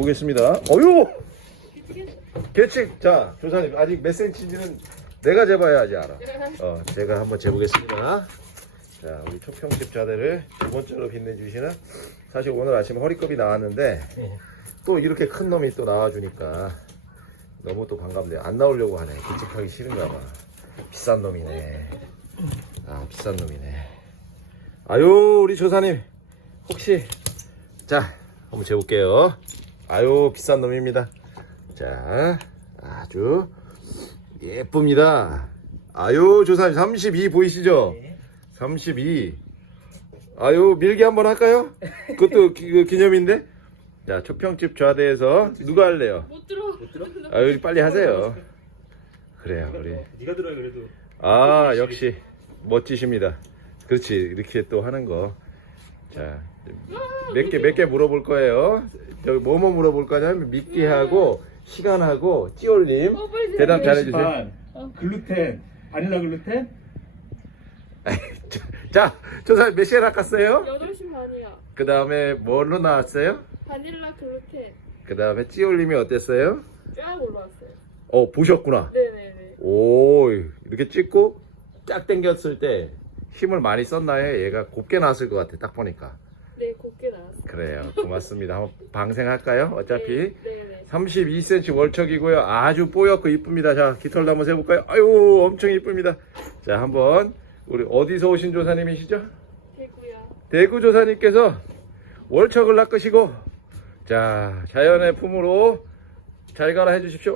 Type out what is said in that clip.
보겠습니다. 어유! 개칙! 자, 조사님, 아직 몇 센치인지는 내가 재봐야 지 알아. 어, 제가 한번 재보겠습니다. 자, 우리 초평집 자대를 두 번째로 빛내주시는 사실 오늘 아침에 허리급이 나왔는데 또 이렇게 큰 놈이 또 나와주니까 너무 또 반갑네요. 안 나오려고 하네. 기특하기 싫은가 봐. 비싼 놈이네. 아, 비싼 놈이네. 아유, 우리 조사님. 혹시, 자, 한번 재볼게요. 아유, 비싼 놈입니다. 자, 아주 예쁩니다. 아유, 조사님 32 보이시죠? 32. 아유, 밀기 한번 할까요? 그것도 기, 그 기념인데? 자, 초평집 좌대에서 누가 할래요? 못 들어. 아유, 빨리 하세요. 그래요, 우리. 네가 들어요 그래도. 아, 역시 멋지십니다. 그렇지, 이렇게 또 하는 거. 자, 몇 개, 몇 개 물어볼 거예요. 저기 뭐뭐 물어볼 거냐면 미끼하고 시간하고 찌올림 어, 빨리 대답. 잘해주세요. 반, 글루텐, 바닐라 글루텐? 자, 저 사람 몇 시에 낚았어요? 8시 반이야. 그 다음에 뭘로 나왔어요? 바닐라 글루텐 그 다음에 찌올림이 어땠어요? 쫙 올라왔어요. 어, 보셨구나. 네네네. 오, 이렇게 찍고 쫙 당겼을 때 힘을 많이 썼나요? 얘가 곱게 나왔을 것 같아, 딱 보니까. 네, 곱게 나왔어요. 그래요. 고맙습니다. 한번 방생할까요? 어차피 네, 네 네. 32cm 월척이고요. 아주 뽀얗고 이쁩니다. 자, 깃털도 한번 세볼까요? 아유, 엄청 이쁩니다. 자, 한번 우리 어디서 오신 조사님이시죠? 대구야. 대구 조사님께서 월척을 낚으시고 자, 자연의 품으로 잘 가라 해주십시오.